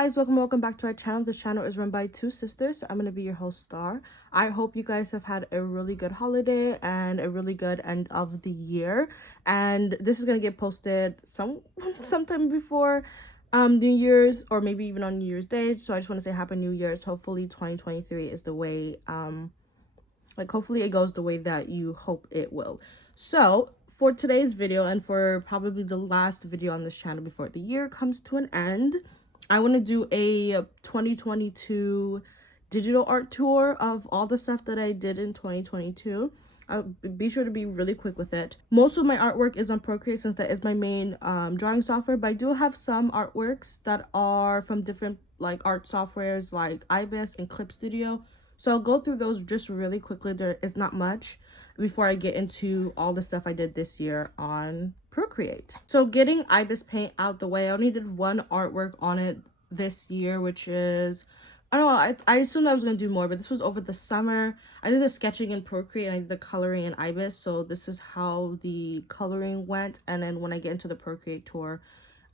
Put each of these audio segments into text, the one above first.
guys, welcome back to our channel. This channel is run by two sisters, so I'm going to be your host, Star. I hope you guys have had a really good holiday and a really good end of the year, and this is going to get posted sometime before New Year's, or maybe even on New Year's Day. So I just want to say happy New Year's. Hopefully 2023 is the way hopefully it goes the way that you hope it will. So for today's video, and for probably the last video on this channel before the year comes to an end, I want to do a 2022 digital art tour of all the stuff that I did in 2022. I'll be sure to be really quick with it. Most of my artwork is on Procreate, since that is my main drawing software, but I do have some artworks that are from different art softwares like Ibis and Clip Studio. So I'll go through those just really quickly. There is not much before I get into all the stuff I did this year on Procreate. So getting IbisPaint out the way, I only did one artwork on it this year, which is, I don't know, I assumed I was going to do more, but this was over the summer. I did the sketching in Procreate and I did the coloring in Ibis, so this is how the coloring went. And then when I get into the Procreate tour,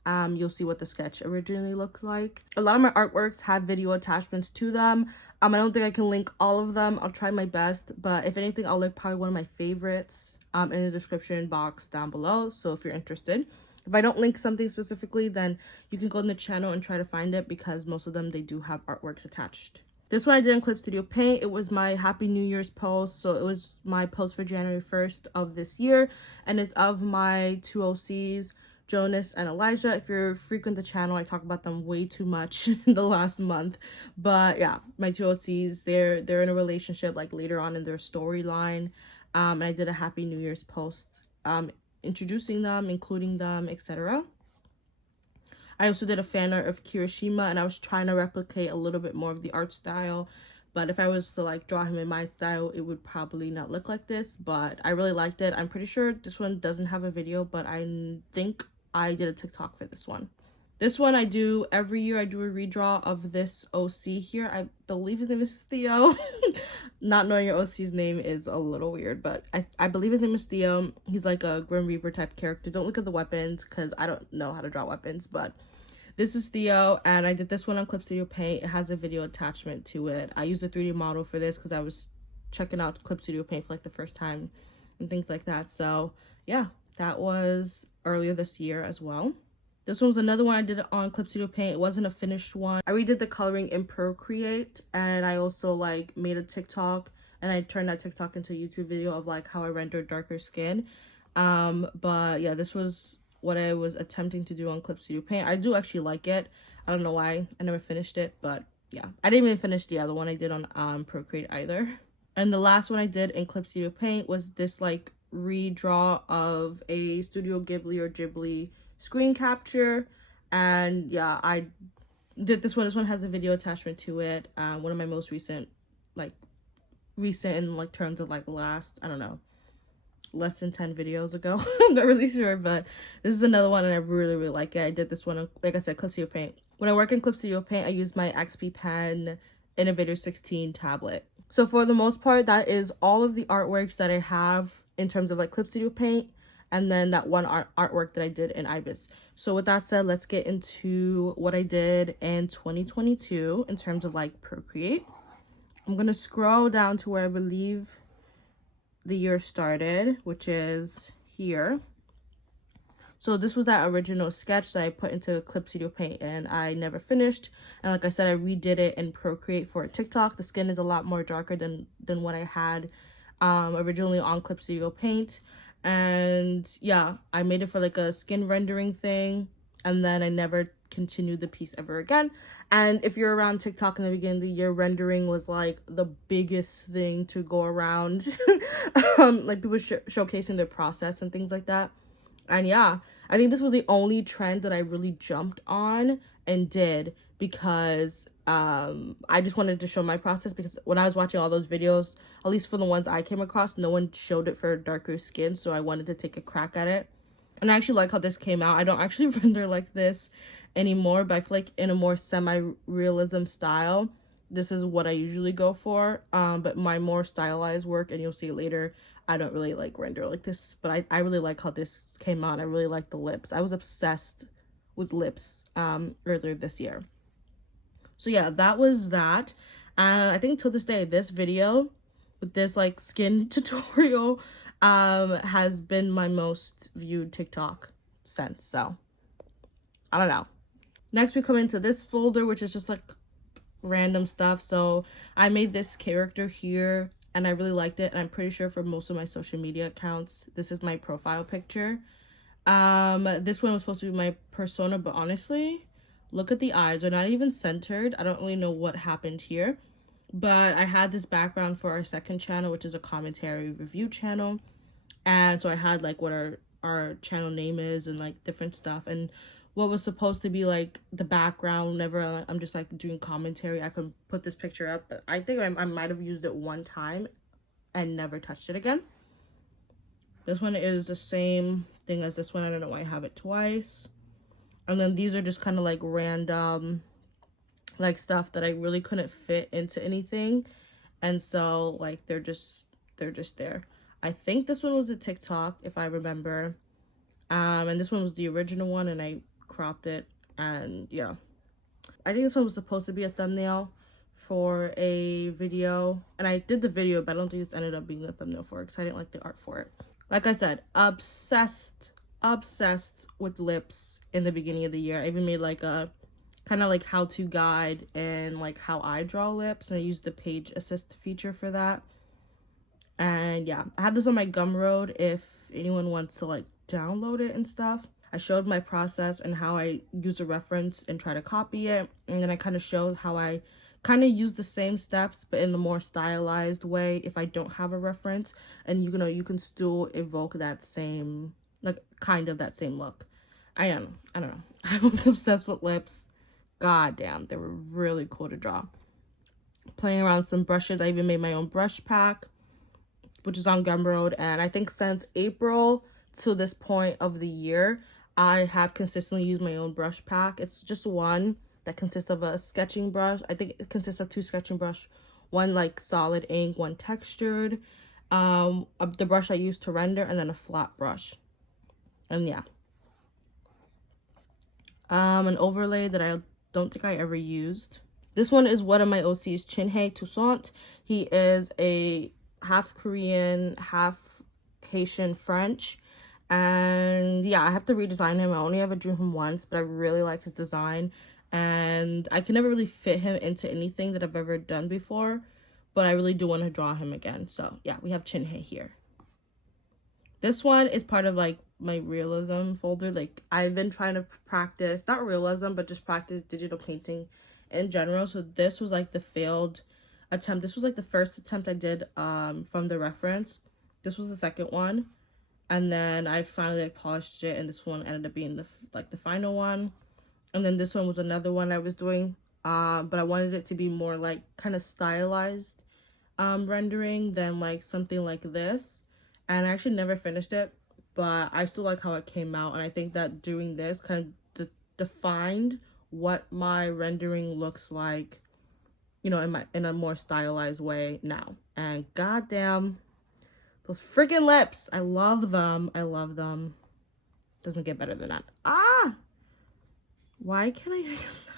you'll see what the sketch originally looked like. A lot of my artworks have video attachments to them. I don't think I can link all of them. I'll try my best, but if anything, I'll link probably one of my favorites in the description box down below, so if you're interested. If I don't link something specifically, then you can go in the channel and try to find it, because most of them, they do have artworks attached. This one I did in Clip Studio Paint. It was my Happy New Year's post, so it was my post for January 1st of this year, and it's of my two OCs, Jonas and Elijah. If you're frequent the channel, I talk about them way too much in the last month, but yeah, my two OCs, they're in a relationship later on in their storyline, and I did a Happy New Year's post introducing them, including them, etc. I also did a fan art of Kirishima, and I was trying to replicate a little bit more of the art style, but if I was to draw him in my style, it would probably not look like this. But I really liked it. I'm pretty sure this one doesn't have a video, but I think I did a TikTok for this one. This one I do every year. I do a redraw of this OC here. I believe his name is Theo. Not knowing your OC's name is a little weird, but I believe his name is Theo. He's like a Grim Reaper type character. Don't look at the weapons because I don't know how to draw weapons, but this is Theo, and I did this one on Clip Studio Paint. It has a video attachment to it. I used a 3D model for this because I was checking out Clip Studio Paint for the first time and things like that. So yeah, that was earlier this year as well. This one was another one I did on Clip Studio Paint. It wasn't a finished one. I redid the coloring in Procreate, and I also made a TikTok, and I turned that TikTok into a YouTube video of how I rendered darker skin. But yeah, this was what I was attempting to do on Clip Studio Paint. I do actually like it. I don't know why I never finished it, but yeah, I didn't even finish the other one I did on Procreate either. And the last one I did in Clip Studio Paint was this redraw of a Studio Ghibli or Ghibli screen capture. And yeah, I did this one. This one has a video attachment to it. One of my most recent in terms of last, I don't know, less than 10 videos ago. I'm not really sure, but this is another one and I really like it. I did this one, like I said, Clip Studio Paint. When I work in Clip Studio Paint, I use my XP Pen Innovator 16 tablet. So for the most part, that is all of the artworks that I have in terms of Clip Studio Paint, and then that one artwork that I did in Ibis. So with that said, let's get into what I did in 2022 in terms of Procreate. I'm gonna scroll down to where I believe the year started, which is here. So this was that original sketch that I put into Clip Studio Paint and I never finished. And like I said, I redid it in Procreate for a TikTok. The skin is a lot more darker than what I had originally on Clip Studio Paint. And yeah, I made it for a skin rendering thing, and then I never continued the piece ever again. And if you're around TikTok in the beginning of the year, rendering was the biggest thing to go around. People showcasing their process and things like that. And yeah, I think this was the only trend that I really jumped on and did, because I just wanted to show my process, because when I was watching all those videos, at least for the ones I came across, no one showed it for darker skin, so I wanted to take a crack at it. And I actually like how this came out. I don't actually render like this anymore, but I feel in a more semi-realism style, this is what I usually go for. But my more stylized work, and you'll see it later, I don't really render like this, but I really like how this came out. I really like the lips. I was obsessed with lips earlier this year. So yeah, that was that. And I think to this day, this video with this like skin tutorial has been my most viewed TikTok since. So I don't know. Next we come into this folder, which is just like random stuff. So I made this character here and I really liked it, and I'm pretty sure for most of my social media accounts this is my profile picture. This one was supposed to be my persona, but honestly, look at the eyes, they're not even centered. I don't really know what happened here, but I had this background for our second channel, which is a commentary review channel, and so I had like what our channel name is and like different stuff, and what was supposed to be like the background whenever I'm just like doing commentary, I could put this picture up. But I think I might have used it one time and never touched it again. This one is the same thing as this one. I don't know why I have it twice. And then these are just kind of like random like stuff that I really couldn't fit into anything, and so like they're just there. I think this one was a TikTok if I remember, and this one was the original one, and I cropped it. And yeah, I think this one was supposed to be a thumbnail for a video, and I did the video, but I don't think it's ended up being the thumbnail for it because I didn't like the art for it. Like I said, obsessed with lips in the beginning of the year. I even made like a kind of like how-to guide and like how I draw lips, and I used the page assist feature for that. And yeah, I have this on my Gumroad if anyone wants to like download it and stuff. I showed my process and how I use a reference and try to copy it, and then I kind of showed how I kind of use the same steps but in a more stylized way if I don't have a reference, and you can still evoke that same like kind of that same look. I don't know. I was obsessed with lips. God damn, they were really cool to draw. Playing around with some brushes, I even made my own brush pack, which is on Gumroad. And I think since April to this point of the year, I have consistently used my own brush pack. It's just one that consists of a sketching brush. I think it consists of two sketching brush, one like solid ink, one textured, the brush I used to render, and then a flat brush. And yeah, an overlay that I don't think I ever used. This one is one of my OC's, Chinhae Toussaint. He is a half Korean, half Haitian French. And yeah, I have to redesign him. I only ever drew him once, but I really like his design. And I can never really fit him into anything that I've ever done before, but I really do want to draw him again. So yeah, we have Chinhae here. This one is part of like my realism folder. Like I've been trying to practice, not realism, but just practice digital painting in general. So this was like the failed attempt. This was like the first attempt I did from the reference. This was the second one. And then I finally like polished it, and this one ended up being the final one. And then this one was another one I was doing, but I wanted it to be more like kind of stylized rendering than like something like this. And I actually never finished it, but I still like how it came out, and I think that doing this kind of defined what my rendering looks like, you know, in a more stylized way now. And goddamn, those freaking lips, I love them. Doesn't get better than that. Why can't I make a sound?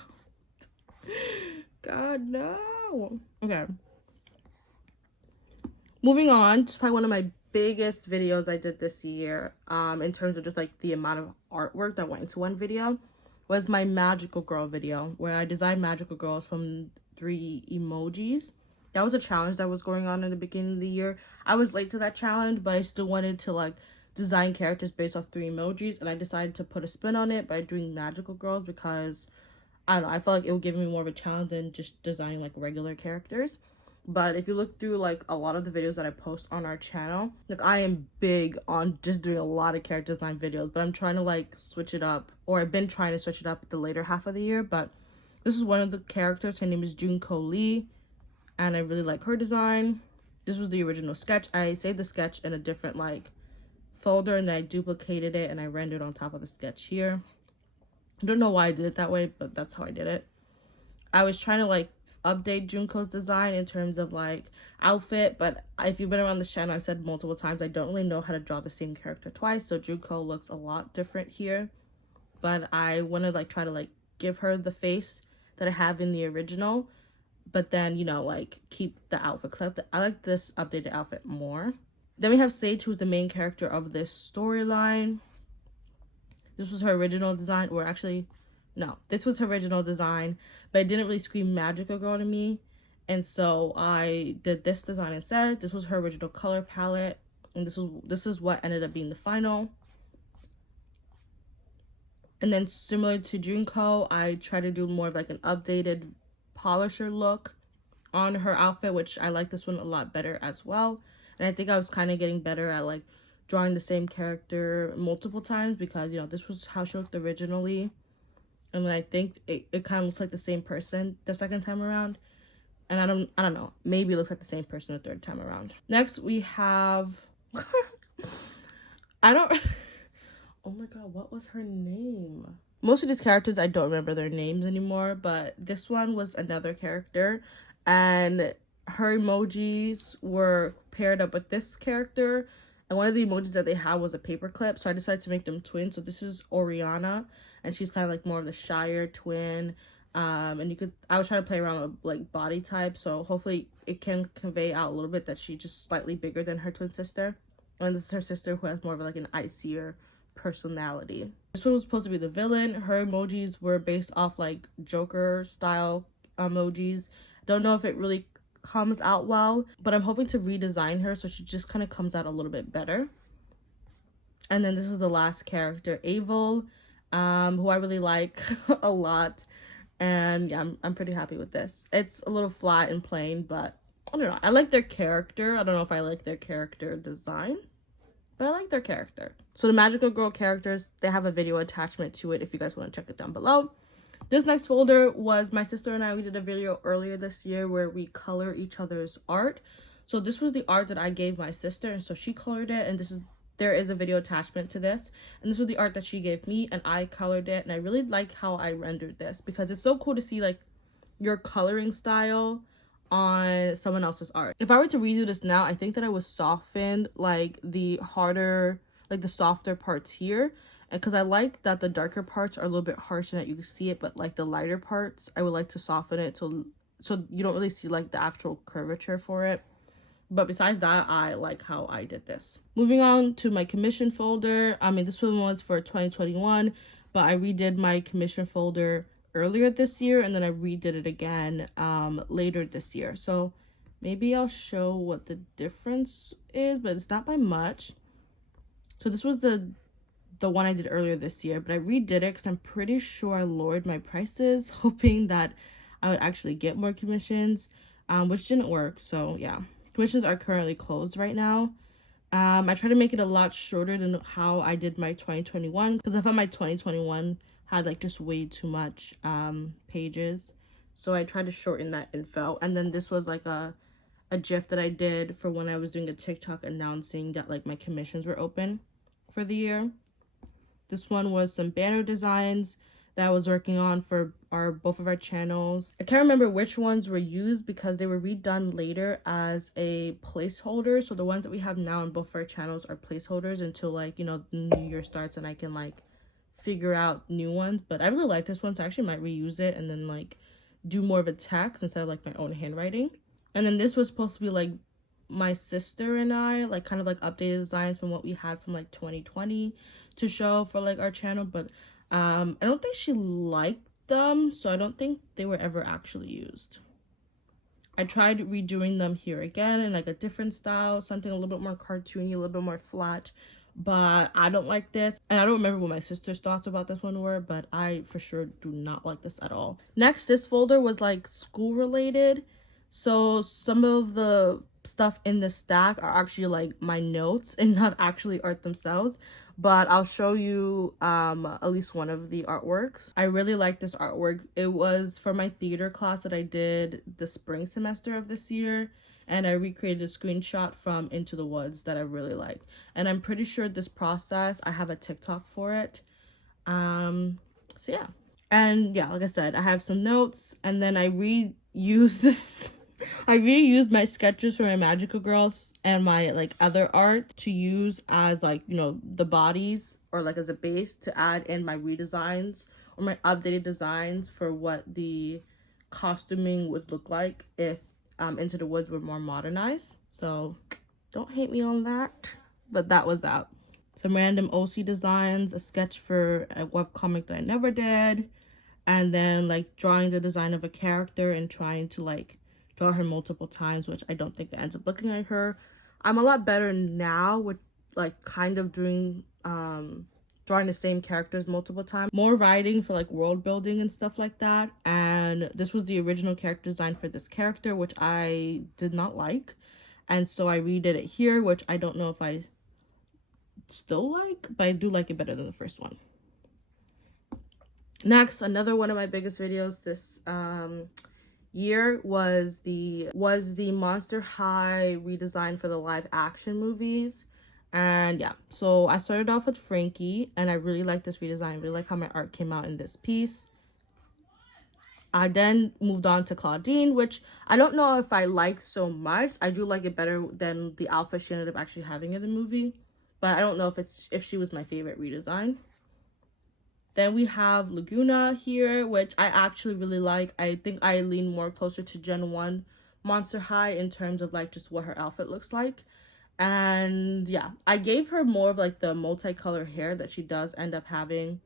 God, no. Okay, moving on to probably one of my biggest videos I did this year, in terms of just like the amount of artwork that went into one video, was my magical girl video, where I designed magical girls from 3 emojis. That was a challenge that was going on in the beginning of the year. I was late to that challenge, but I still wanted to like design characters based off 3 emojis, and I decided to put a spin on it by doing magical girls because I don't know, I felt like it would give me more of a challenge than just designing like regular characters. But if you look through like a lot of the videos that I post on our channel, like I am big on just doing a lot of character design videos, but I'm trying to like switch it up, or I've been trying to switch it up the later half of the year. But this is one of the characters. Her name is Junko Lee, and I really like her design. This was the original sketch. I saved the sketch in a different like folder, and then I duplicated it and I rendered on top of the sketch here. I don't know why I did it that way, but that's how I did it. I was trying to like update Junko's design in terms of like outfit, but if you've been around this channel, I've said multiple times I don't really know how to draw the same character twice, so Junko looks a lot different here. But I want to like try to like give her the face that I have in the original, but then, you know, like keep the outfit, because I like this updated outfit more. Then we have Sage, who's the main character of this storyline. This was her original design, or actually, no, this was her original design, but it didn't really scream magical girl to me. And so I did this design instead. This was her original color palette, and this is what ended up being the final. And then similar to Junko, I try to do more of like an updated polisher look on her outfit, which I like this one a lot better as well. And I think I was kind of getting better at like drawing the same character multiple times, because, you know, this was how she looked originally. And then I think it kind of looks like the same person the second time around. And I don't know, maybe it looks like the same person the third time around. Next we have I don't oh my god, what was her name? Most of these characters, I don't remember their names anymore, but this one was another character, and her emojis were paired up with this character, and one of the emojis that they had was a paperclip, so I decided to make them twins. So this is Oriana, and she's kind of like more of the shyer twin, and I was trying to play around with like body type, so hopefully it can convey out a little bit that she's just slightly bigger than her twin sister, and this is her sister, who has more of like an icier personality. This one was supposed to be the villain. Her emojis were based off like Joker style emojis. Don't know if it really comes out well, but I'm hoping to redesign her so she just kind of comes out a little bit better. And then this is the last character, Avel, who I really like a lot. And yeah, I'm pretty happy with this. It's a little flat and plain, but I don't know. I like their character. I don't know if I like their character design, but I like their character. So the Magical Girl characters, they have a video attachment to it if you guys want to check it down below. This next folder was my sister and I. We did a video earlier this year where we color each other's art. So this was the art that I gave my sister, and so she colored it, and there is a video attachment to this. And this was the art that she gave me, and I colored it, and I really like how I rendered this, because it's so cool to see like your coloring style on someone else's art. If I were to redo this now, I think that I would soften like the harder, like the softer parts here, and because I like that the darker parts are a little bit harsh and that you can see it, but like the lighter parts, I would like to soften it so you don't really see like the actual curvature for it. But besides that, I like how I did this. Moving on to my commission folder. I mean, this one was for 2021, but I redid my commission folder earlier this year, and then I redid it again later this year. So maybe I'll show what the difference is, but it's not by much. So this was the one I did earlier this year, but I redid it because I'm pretty sure I lowered my prices, hoping that I would actually get more commissions, which didn't work. So yeah, commissions are currently closed right now. I tried to make it a lot shorter than how I did my 2021, because I found my 2021 had like just way too much pages, so I tried to shorten that info. And then this was like a gif that I did for when I was doing a TikTok announcing that like my commissions were open for the year. This one was some banner designs that I was working on for both of our channels. I can't remember which ones were used because they were redone later as a placeholder. So the ones that we have now on both of our channels are placeholders until like, you know, the new year starts and I can like figure out new ones. But I really like this one, so I actually might reuse it and then like do more of a text instead of like my own handwriting. And then this was supposed to be like my sister and I, like kind of like updated designs from what we had from like 2020 to show for like our channel, but I don't think she liked them, so I don't think they were ever actually used. I tried redoing them here again in like a different style, something a little bit more cartoony, a little bit more flat, but I don't like this. And I don't remember what my sister's thoughts about this one were, but I for sure do not like this at all. Next, this folder was like school related, so some of the stuff in the stack are actually like my notes and not actually art themselves, but I'll show you at least one of the artworks. I really like this artwork. It was for my theater class that I did the spring semester of this year, and I recreated a screenshot from Into the Woods that I really like. And I'm pretty sure this process, I have a TikTok for it. So yeah. And yeah, like I said, I have some notes, and then I reused this I reused my sketches from my magical girls and my like other art to use as like, you know, the bodies or like as a base to add in my redesigns or my updated designs for what the costuming would look like if Into the Woods were more modernized. So don't hate me on that, but that was that. Some random OC designs, a sketch for a webcomic that I never did, and then like drawing the design of a character and trying to like draw her multiple times, which I don't think it ends up looking like her. I'm a lot better now with like kind of doing drawing the same characters multiple times, more writing for like world building and stuff like that. And this was the original character design for this character, which I did not like, and so I redid it here, which I don't know if I still like, but I do like it better than the first one. Next, another one of my biggest videos this year was the Monster High redesign for the live action movies. And yeah, so I started off with Frankie, and I really like this redesign. I really like how my art came out in this piece. I then moved on to Claudine, which I don't know if I like so much. I do like it better than the outfit she ended up actually having in the movie, but I don't know if she was my favorite redesign. Then we have Laguna here, which I actually really like. I think I lean more closer to Gen 1 Monster High in terms of like just what her outfit looks like. And yeah, I gave her more of like the multicolor hair that she does end up having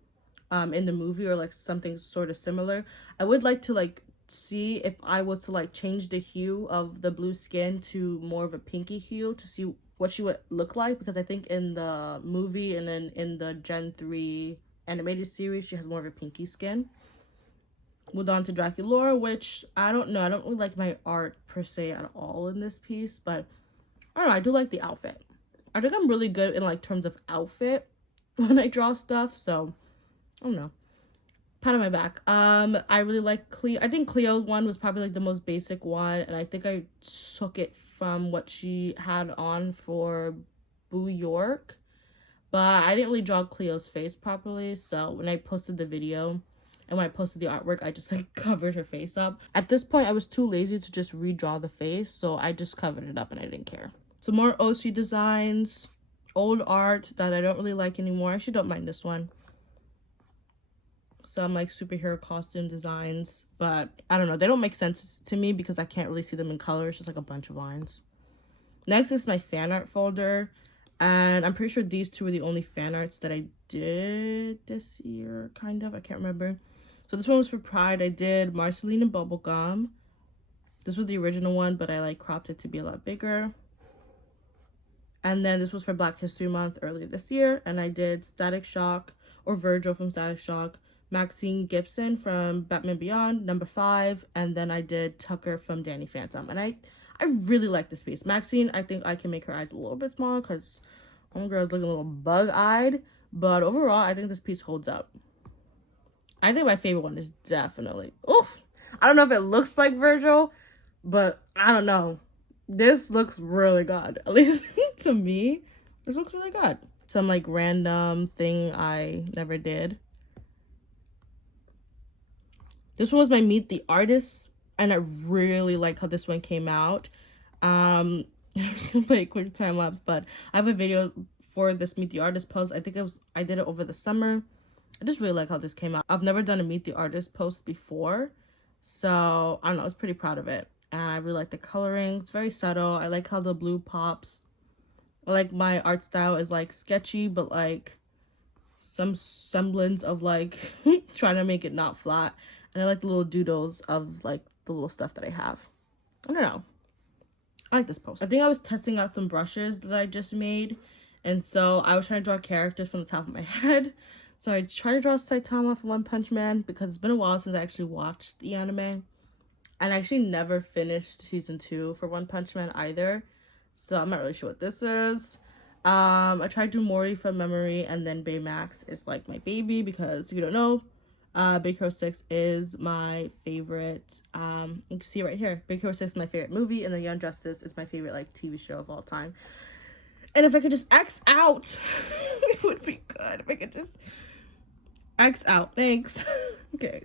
in the movie, or like something sort of similar. I would like to like see if I was to like change the hue of the blue skin to more of a pinky hue to see what she would look like, because I think in the movie and then in the Gen 3 animated series she has more of a pinky skin. Moved on to Draculaura, which I don't know, I don't really like my art per se at all in this piece, but I don't know, I do like the outfit. I think I'm really good in like terms of outfit when I draw stuff, so I don't know. Pat on my back. I really like Cleo. I think Cleo's one was probably like the most basic one, and I think I took it from what she had on for Boo York, but I didn't really draw Cleo's face properly, so when I posted the video and when I posted the artwork, I just like covered her face up. At this point, I was too lazy to just redraw the face, so I just covered it up and I didn't care. Some more OC designs, old art that I don't really like anymore. I actually don't mind this one. Some like superhero costume designs, but I don't know, they don't make sense to me because I can't really see them in color. It's just like a bunch of lines. Next is my fan art folder, and I'm pretty sure these two are the only fan arts that I did this year, kind of. I can't remember. So this one was for Pride. I did Marceline and Bubblegum. This was the original one, but I like cropped it to be a lot bigger. And then this was for Black History Month earlier this year, and I did Static Shock, or Virgil from Static Shock, Maxine Gibson from Batman Beyond, number 5, and then I did Tucker from Danny Phantom. And I really like this piece. Maxine, I think I can make her eyes a little bit smaller because homegirl's looking a little bug-eyed, but overall, I think this piece holds up. I think my favorite one is definitely, oof, I don't know if it looks like Virgil, but I don't know. This looks really good. At least to me, this looks really good. Some like random thing I never did. This one was my Meet the Artist, and I really like how this one came out. I'm just gonna play a quick time lapse, but I have a video for this Meet the Artist post. I think I did it over the summer. I just really like how this came out. I've never done a Meet the Artist post before, so I don't know, I was pretty proud of it. And I really like the coloring. It's very subtle. I like how the blue pops. I like my art style is like sketchy, but like some semblance of like trying to make it not flat. And I like the little doodles of like the little stuff that I have. I don't know, I like this post. I think I was testing out some brushes that I just made, and so I was trying to draw characters from the top of my head. So I tried to draw Saitama from One Punch Man because it's been a while since I actually watched the anime, and I actually never finished season 2 for One Punch Man either, so I'm not really sure what this is. I tried to do Mori from memory, and then Baymax is like my baby because if you don't know, Big Hero 6 is my favorite. You can see it right here. Big Hero 6 is my favorite movie, and then Young Justice is my favorite like TV show of all time. And if I could just X out, it would be good. If I could just X out, thanks. Okay.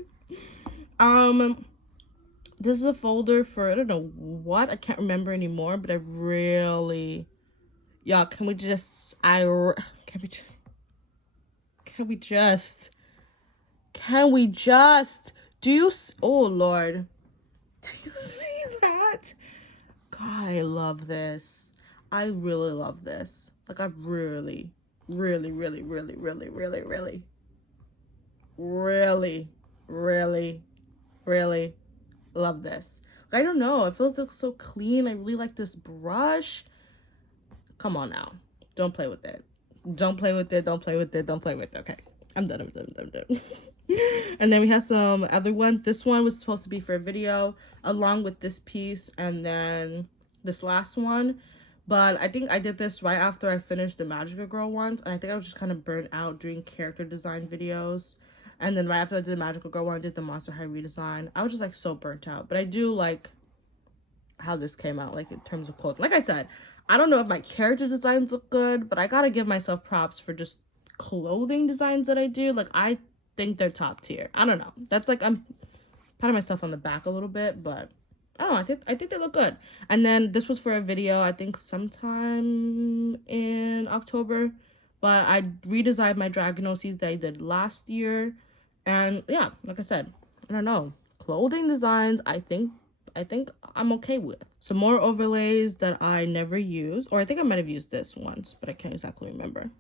This is a folder for, I don't know what, I can't remember anymore, but I really, y'all, can we just, can we just, do you, oh Lord, do you see that? God, I love this. I really love this. Like, I really, really, really, really, really, really, really, really, really, really love this. I don't know. It feels like so clean. I really like this brush. Come on now. Don't play with it. Don't play with it. Don't play with it. Don't play with it. Okay. I'm done. I'm done. I'm done. And then we have some other ones. This one was supposed to be for a video along with this piece and then this last one. But I think I did this right after I finished the Magical Girl ones. And I think I was just kind of burnt out doing character design videos. And then right after I did the Magical Girl one, I did the Monster High redesign. I was just like so burnt out. But I do like how this came out, like in terms of clothes. Like I said, I don't know if my character designs look good, but I gotta give myself props for just clothing designs that I do. Like, I think they're top tier. I don't know. That's like, I'm patting myself on the back a little bit, but I don't know. I think they look good. And then this was for a video, I think sometime in October. But I redesigned my Dragonoses that I did last year. And yeah, like I said, I don't know. Clothing designs, I think I'm okay with. Some more overlays that I never use, or I think I might have used this once, but I can't exactly remember.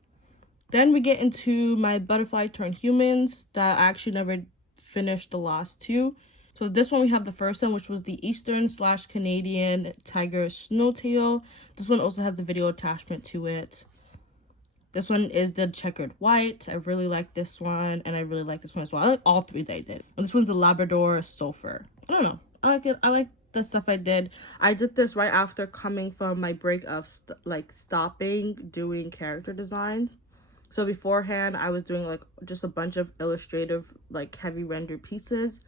Then we get into my butterfly turn humans that I actually never finished the last two. So this one we have the first one, which was the Eastern / Canadian tiger snowtail. This one also has the video attachment to it. This one is the checkered white. I really like this one, and I really like this one as well. I like all three that I did. And this one's the Labrador sulfur. I don't know. I like it. I like the stuff I did. I did this right after coming from my break of stopping doing character designs. So beforehand, I was doing like just a bunch of illustrative, like heavy render pieces.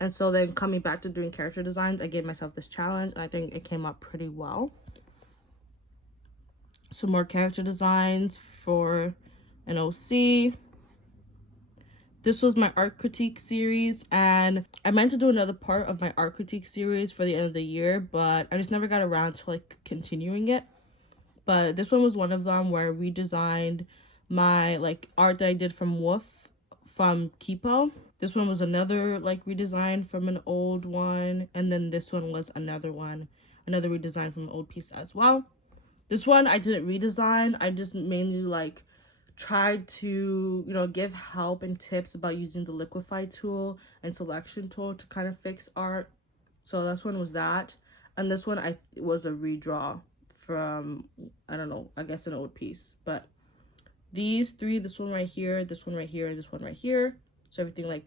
And so then coming back to doing character designs, I gave myself this challenge, and I think it came out pretty well. Some more character designs for an OC. This was my art critique series, and I meant to do another part of my art critique series for the end of the year, but I just never got around to like continuing it. But this one was one of them where I redesigned my like art that I did from Woof from Kipo. This one was another like redesign from an old one, and then this one was another redesign from an old piece as well. This one I didn't redesign. I just mainly like tried to, you know, give help and tips about using the liquify tool and selection tool to kind of fix art. So this one was that. And this one was a redraw from, I don't know, I guess an old piece. But these three, this one right here, this one right here, this one right here. So everything like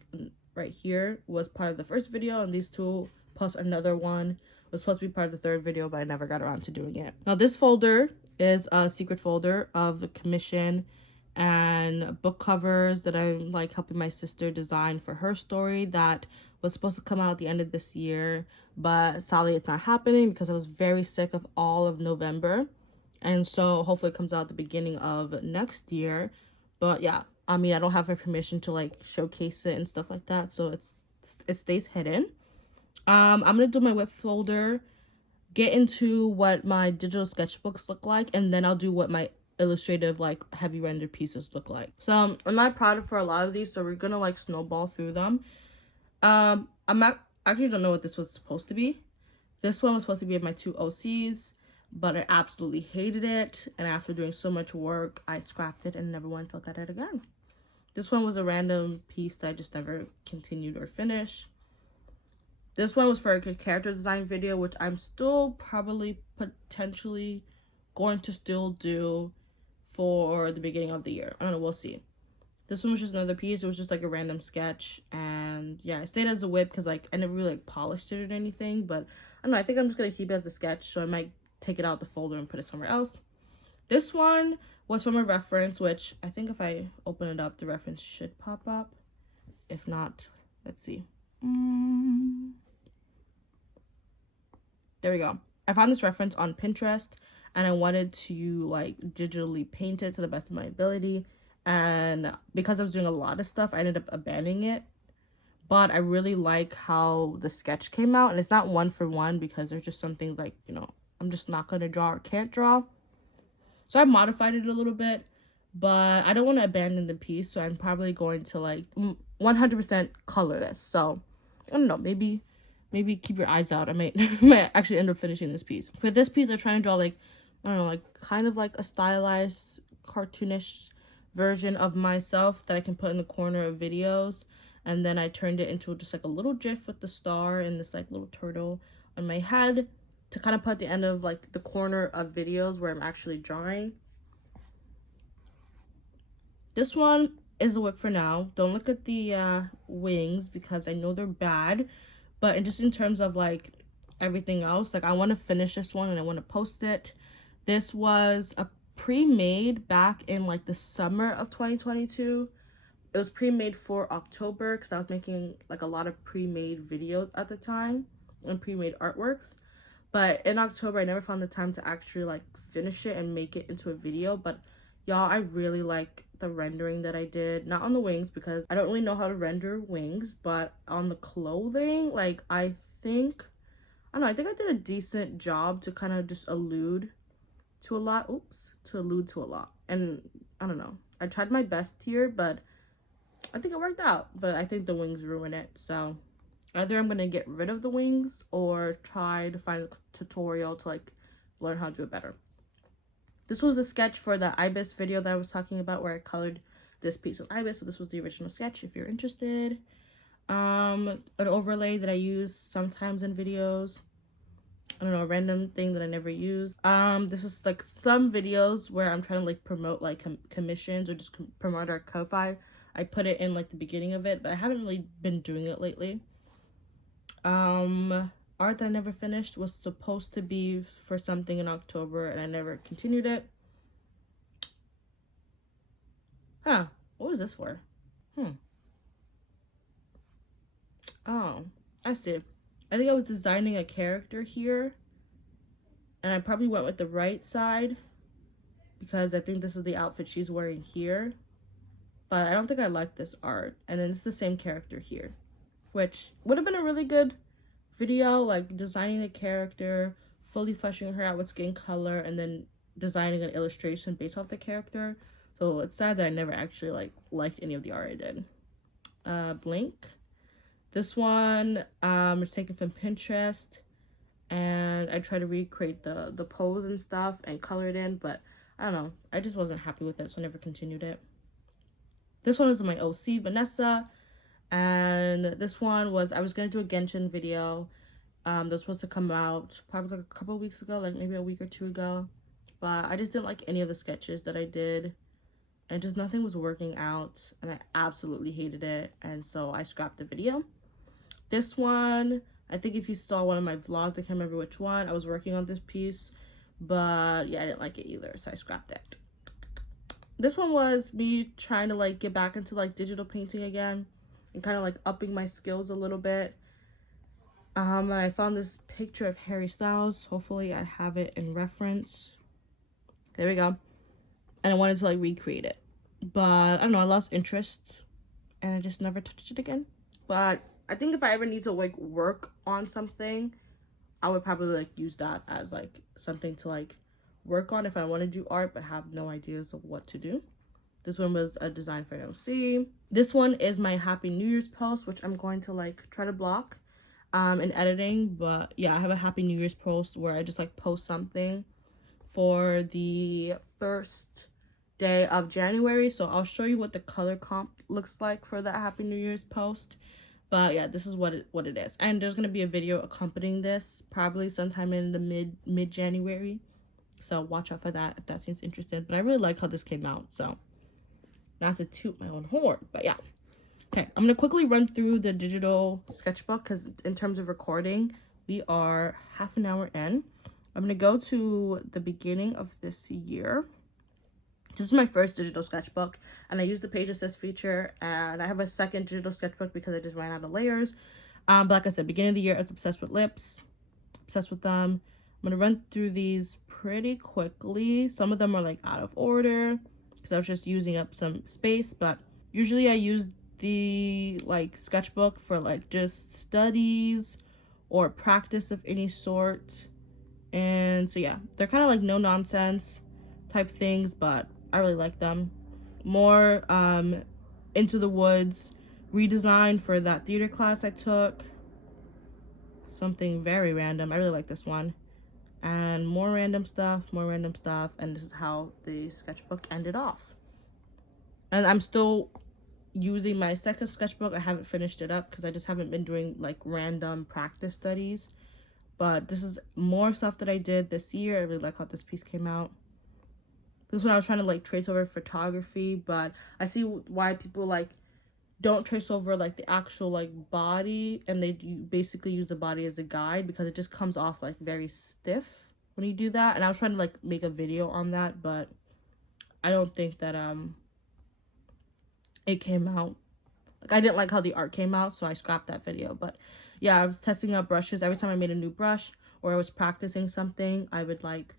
right here was part of the first video, and these two plus another one was supposed to be part of the third video, but I never got around to doing it. Now this folder is a secret folder of the commission and book covers that I'm like helping my sister design for her story that was supposed to come out at the end of this year, but sadly it's not happening because I was very sick of all of November. And so hopefully it comes out at the beginning of next year. But yeah, I mean, I don't have her permission to like showcase it and stuff like that, so it stays hidden. I'm gonna do my whip folder, get into what my digital sketchbooks look like, and then I'll do what my illustrative like heavy render pieces look like. So I'm not proud of for a lot of these, so we're gonna like snowball through them. I'm not actually don't know what this was supposed to be. This one was supposed to be my two OCs, but I absolutely hated it, and after doing so much work, I scrapped it and never went to look at it again. This one was a random piece that I just never continued or finished. This one was for a character design video, which I'm still probably potentially going to still do for the beginning of the year. I don't know, we'll see. This one was just another piece. It was just like a random sketch, and yeah, I stayed as a whip because like I never really like polished it or anything, but I don't know, I think I'm just gonna keep it as a sketch, so I might take it out the folder and put it somewhere else. This one was from a reference, which I think if I open it up, the reference should pop up. If not, let's see. There we go. I found this reference on Pinterest, and I wanted to like digitally paint it to the best of my ability. And because I was doing a lot of stuff, I ended up abandoning it. but I really like how the sketch came out. And it's not one for one because there's just some things like, you know, I'm just not going to draw or can't draw. So I modified it a little bit, but I don't want to abandon the piece. So I'm probably going to like 100% color this. So I don't know, maybe keep your eyes out. I might actually end up finishing this piece. For this piece, I'm trying to draw like, I don't know, like kind of like a stylized, cartoonish version of myself that I can put in the corner of videos. And then I turned it into just like a little gif with the star and this like little turtle on my head to kind of put at the end of like the corner of videos where I'm actually drawing. This one is a whip for now. Don't look at the wings because I know they're bad. But just in terms of like everything else, like I want to finish this one and I want to post it. This was a pre-made back in like the summer of 2022. It was pre-made for October because I was making like a lot of pre-made videos at the time and pre-made artworks. But in October, I never found the time to actually like finish it and make it into a video. But y'all, I really like the rendering that I did. Not on the wings because I don't really know how to render wings, but on the clothing, like I think I think I did a decent job to kind of just allude to a lot. To allude to a lot. And I don't know. I tried my best here, but I think it worked out. But I think the wings ruin it. So either I'm gonna get rid of the wings or try to find a tutorial to like learn how to do it better. This was the sketch for the ibis video that I was talking about where I colored this piece of ibis. So this was the original sketch if you're interested. An overlay that I use sometimes in videos. I don't know, a random thing that I never use. This was like some videos where I'm trying to like promote like commissions or just promote our Ko-Fi. I put it in like the beginning of it, but I haven't really been doing it lately. Art that I never finished was supposed to be for something in October and I never continued it. Huh, what was this for? Oh, I see. I think I was designing a character here and I probably went with the right side because I think this is the outfit she's wearing here, but I don't think I like this art. And then it's the same character here, which would have been a really good video, like designing a character, fully fleshing her out with skin color, and then designing an illustration based off the character. So it's sad that I never actually like liked any of the art I did. Blink. This one is taken from Pinterest, and I tried to recreate the pose and stuff and color it in, but I don't know, I just wasn't happy with it, so I never continued it. This one is my OC, Vanessa, and this one was, I was gonna do a Genshin video. That was supposed to come out probably like a couple of weeks ago, like maybe a week or two ago, but I just didn't like any of the sketches that I did, and just nothing was working out, and I absolutely hated it, and so I scrapped the video. This one, I think if you saw one of my vlogs, I can't remember which one, I was working on this piece, but yeah, I didn't like it either, so I scrapped it. This one was me trying to like get back into like digital painting again and kind of like upping my skills a little bit. I found this picture of Harry Styles. Hopefully I have it in reference. There we go. And I wanted to like recreate it, but I don't know, I lost interest and I just never touched it again. But I think if I ever need to like work on something, I would probably like use that as like something to like work on if I want to do art but have no ideas of what to do. This one was a design for an OC. This one is my Happy New Year's post, which I'm going to like try to block in editing. But yeah, I have a Happy New Year's post where I just like post something for the first day of January. So I'll show you what the color comp looks like for that Happy New Year's post. But yeah, this is what it is. And there's gonna be a video accompanying this probably sometime in the mid-January. So watch out for that if that seems interesting. But I really like how this came out, so not to toot my own horn, but yeah. Okay, I'm gonna quickly run through the digital sketchbook because in terms of recording, we are half an hour in. I'm gonna go to the beginning of this year. This is my first digital sketchbook, and I used the page assist feature, and I have a second digital sketchbook because I just ran out of layers. But like I said, beginning of the year, I was obsessed with lips, obsessed with them. I'm gonna run through these pretty quickly. Some of them are like out of order because I was just using up some space, but usually I use the like sketchbook for like just studies or practice of any sort. And so yeah, they're kind of like no nonsense type things, but I really like them. More Into the Woods redesign for that theater class I took. Something very random. I really like this one. And more random stuff, and this is how the sketchbook ended off. And I'm still using my second sketchbook. I haven't finished it up because I just haven't been doing like random practice studies. But this is more stuff that I did this year. I really like how this piece came out. This one I was trying to like trace over photography, but I see why people like don't trace over like the actual like body, and they basically use the body as a guide because it just comes off like very stiff when you do that. And I was trying to like make a video on that, but I don't think that it came out like, I didn't like how the art came out, so I scrapped that video. But yeah, I was testing out brushes. Every time I made a new brush or I was practicing something, I would like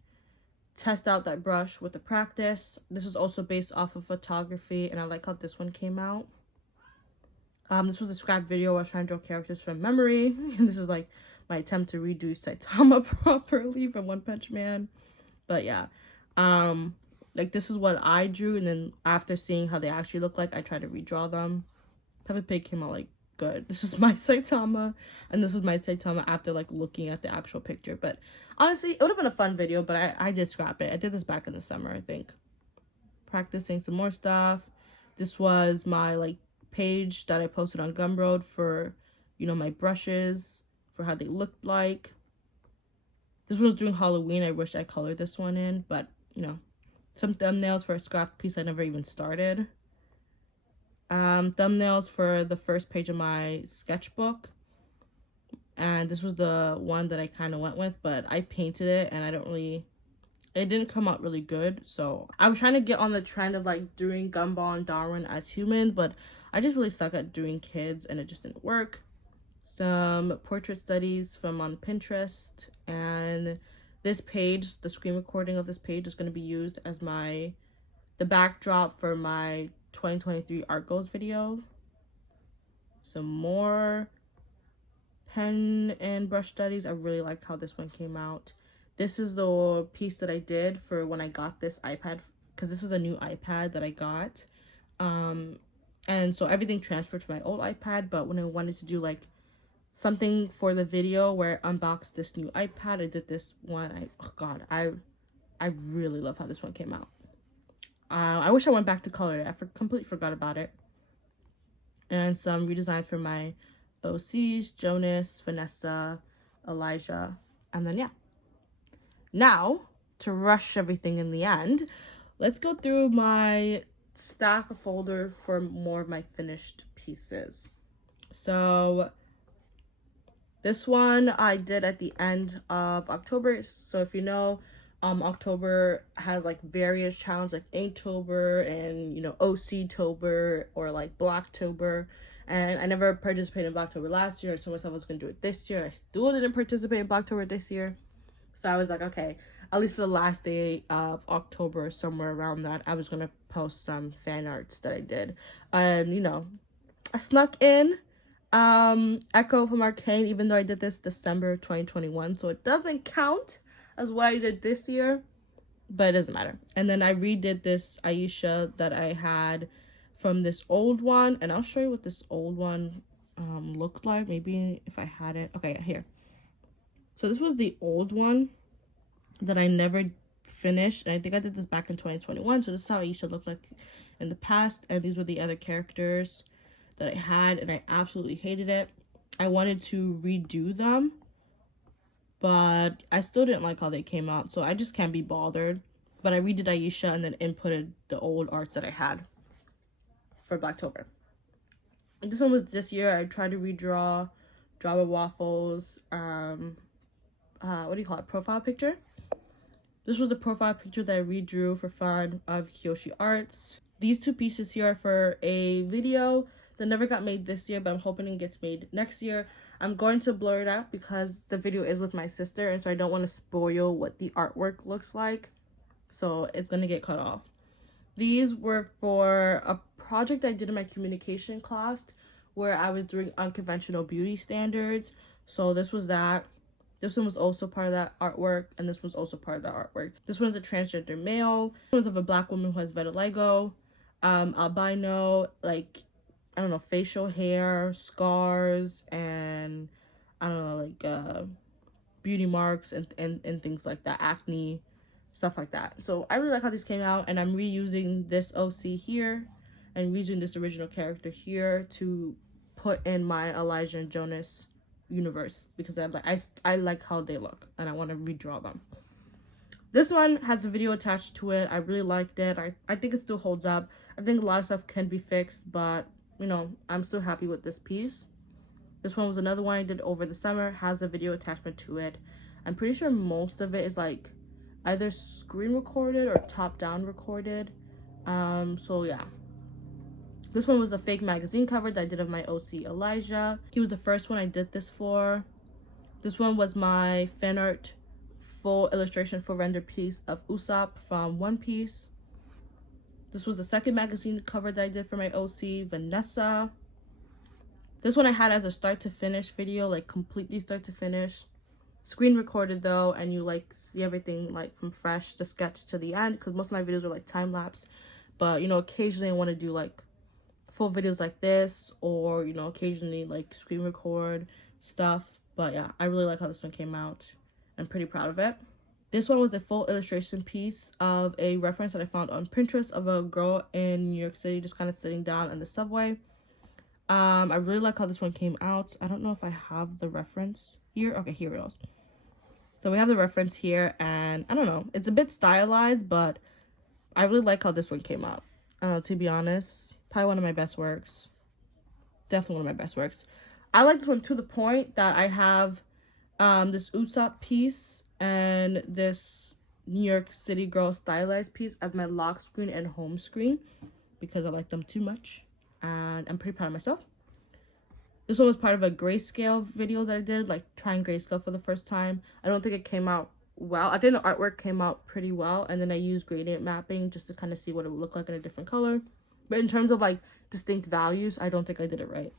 test out that brush with the practice. This is also based off of photography, and I like how this one came out. This was a scrap video where I was trying to draw characters from memory. And this is like my attempt to redo Saitama properly from One Punch Man. But yeah, like this is what I drew, and then after seeing how they actually look like, I tried to redraw them. Peppa Pig came out like good. This is my Saitama, and this was my Saitama after like looking at the actual picture. But honestly, it would have been a fun video, but I did scrap it. I did this back in the summer, I think. Practicing some more stuff. This was my like page that I posted on Gumroad for, you know, my brushes, for how they looked like. This one was during Halloween. I wish I colored this one in, but you know, some thumbnails for a scrap piece I never even started. Thumbnails for the first page of my sketchbook, and this was the one that I kind of went with, but I painted it and it didn't come out really good. So I was trying to get on the trend of like doing Gumball and Darwin as humans, but I just really suck at doing kids and it just didn't work. Some portrait studies from on Pinterest, and this page, the screen recording of this page, is going to be used as the backdrop for my 2023 art goals video. Some more pen and brush studies. I really like how this one came out. This is the piece that I did for when I got this iPad, because this is a new iPad that I got. And so everything transferred to my old iPad, but when I wanted to do like something for the video where I unboxed this new iPad, I did this one. Oh god, I really love how this one came out. I wish I went back to color it. I completely forgot about it. And some redesigns for my OCs, Jonas, Vanessa, Elijah, and then yeah. Now, to rush everything in the end, let's go through my stack folder for more of my finished pieces. So this one I did at the end of October. So if you know, October has like various challenges like Inktober and, you know, OC-tober or like Blacktober. And I never participated in Blacktober last year. I told myself I was going to do it this year, and I still didn't participate in Blacktober this year. So I was like, okay, at least for the last day of October, somewhere around that, I was going to post some fan arts that I did. You know, I snuck in Echo from Arcane, even though I did this December 2021, so it doesn't count as what I did this year, but it doesn't matter. And then I redid this Aisha that I had from this old one, and I'll show you what this old one looked like, maybe if I had it. Okay, here. So this was the old one that I never finished, and I think I did this back in 2021, so this is how Aisha looked like in the past, and these were the other characters that I had, and I absolutely hated it. I wanted to redo them, but I still didn't like how they came out, so I just can't be bothered. But I redid Aisha and then inputted the old arts that I had for Blacktober. This one was this year. I tried to redraw Java Waffles, what do you call it, profile picture. This was the profile picture that I redrew for fun of Kyoshi Arts. These two pieces here are for a video that never got made this year, but I'm hoping it gets made next year. I'm going to blur it out because the video is with my sister, and so I don't want to spoil what the artwork looks like. So it's going to get cut off. These were for a project I did in my communication class where I was doing unconventional beauty standards. So this was that. This one was also part of that artwork, and this was also part of that artwork. This one's a transgender male. This one's of a black woman who has vitiligo, albino, like, I don't know, facial hair, scars, and I don't know, like beauty marks and things like that, acne, stuff like that. So I really like how these came out, and I'm reusing this OC here and reusing this original character here to put in my Elijah and Jonas universe, because I like how they look and I want to redraw them. This one has a video attached to it. I really liked it. I think it still holds up. I think a lot of stuff can be fixed, but you know, I'm still happy with this piece. This one was another one I did over the summer, has a video attachment to it. I'm pretty sure most of it is like either screen recorded or top down recorded. So yeah. This one was a fake magazine cover that I did of my OC Elijah. He was the first one I did this for. This one was my fan art full illustration full render piece of Usopp from One Piece. This was the second magazine cover that I did for my OC Vanessa. This one I had as a start to finish video, like completely start to finish. Screen recorded though, and you like see everything like from fresh to sketch to the end, because most of my videos are like time lapse. But you know, occasionally I want to do like full videos like this, or you know, occasionally like screen record stuff. But yeah, I really like how this one came out. I'm pretty proud of it. This one was a full illustration piece of a reference that I found on Pinterest of a girl in New York City just kind of sitting down in the subway. I really like how this one came out. I don't know if I have the reference here. Okay, here it is. So we have the reference here, and I don't know, it's a bit stylized, but I really like how this one came out. I don't know, to be honest, probably one of my best works. Definitely one of my best works. I like this one to the point that I have this Usopp piece and this New York City girl stylized piece as my lock screen and home screen, because I like them too much, and I'm pretty proud of myself. This one was part of a grayscale video that I did, like trying grayscale for the first time. I don't think it came out well. I think the artwork came out pretty well, and then I used gradient mapping just to kind of see what it would look like in a different color. But in terms of like distinct values, I don't think I did it right.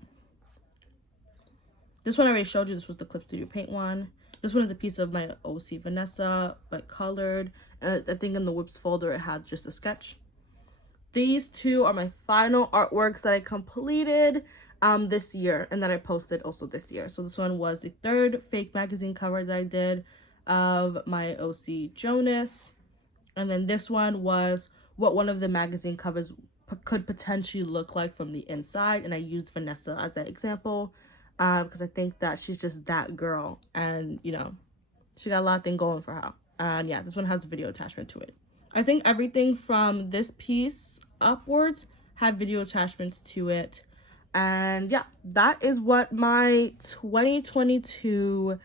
This one I already showed you. This was the Clip Studio Paint one. This one is a piece of my OC Vanessa, but colored. And I think in the whips folder it had just a sketch. These two are my final artworks that I completed this year, and that I posted also this year. So this one was the third fake magazine cover that I did of my OC Jonas, and then this one was what one of the magazine covers could potentially look like from the inside, and I used Vanessa as an example because I think that she's just that girl, and you know, she got a lot of things going for her. And yeah, this one has a video attachment to it. I think everything from this piece upwards had video attachments to it. And yeah, that is what my 2022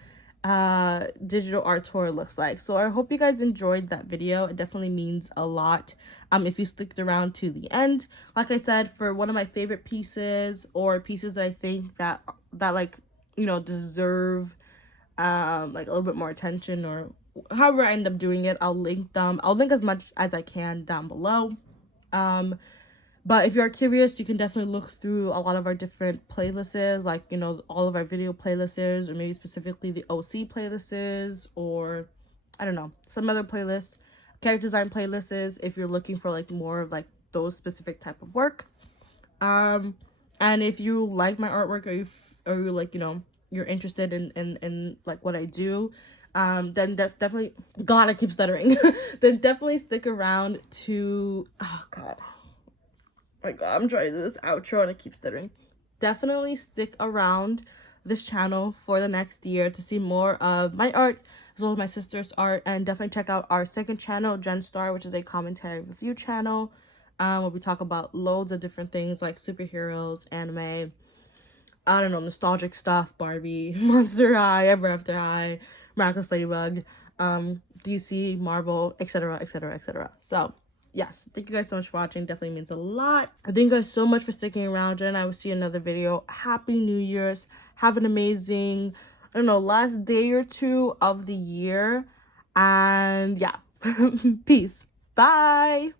digital art tour looks like. So I hope you guys enjoyed that video. It definitely means a lot if you sticked around to the end. Like I said, for one of my favorite pieces, or pieces that I think that like, you know, deserve like a little bit more attention, or however I end up doing it, I'll link them. I'll link as much as I can down below. But if you're curious, you can definitely look through a lot of our different playlists, like, you know, all of our video playlists, or maybe specifically the OC playlists, or I don't know, some other playlists, character design playlists, if you're looking for like more of like those specific type of work. And if you like my artwork, or you like, you know, you're interested in like what I do, then definitely, God, I keep stuttering. Then definitely stick around to, oh God. My God, I'm trying to do this outro and I keep stuttering. Definitely stick around this channel for the next year to see more of my art as well as my sister's art, and definitely check out our second channel, Gen Star, which is a commentary review channel, where we talk about loads of different things like superheroes, anime, I don't know, nostalgic stuff, Barbie, Monster High, Ever After High, Miraculous Ladybug, DC, Marvel, etc, etc, etc. So yes, thank you guys so much for watching. Definitely means a lot. Thank you guys so much for sticking around, and I will see you in another video. Happy New Year's. Have an amazing, I don't know, last day or two of the year. And yeah, peace. Bye.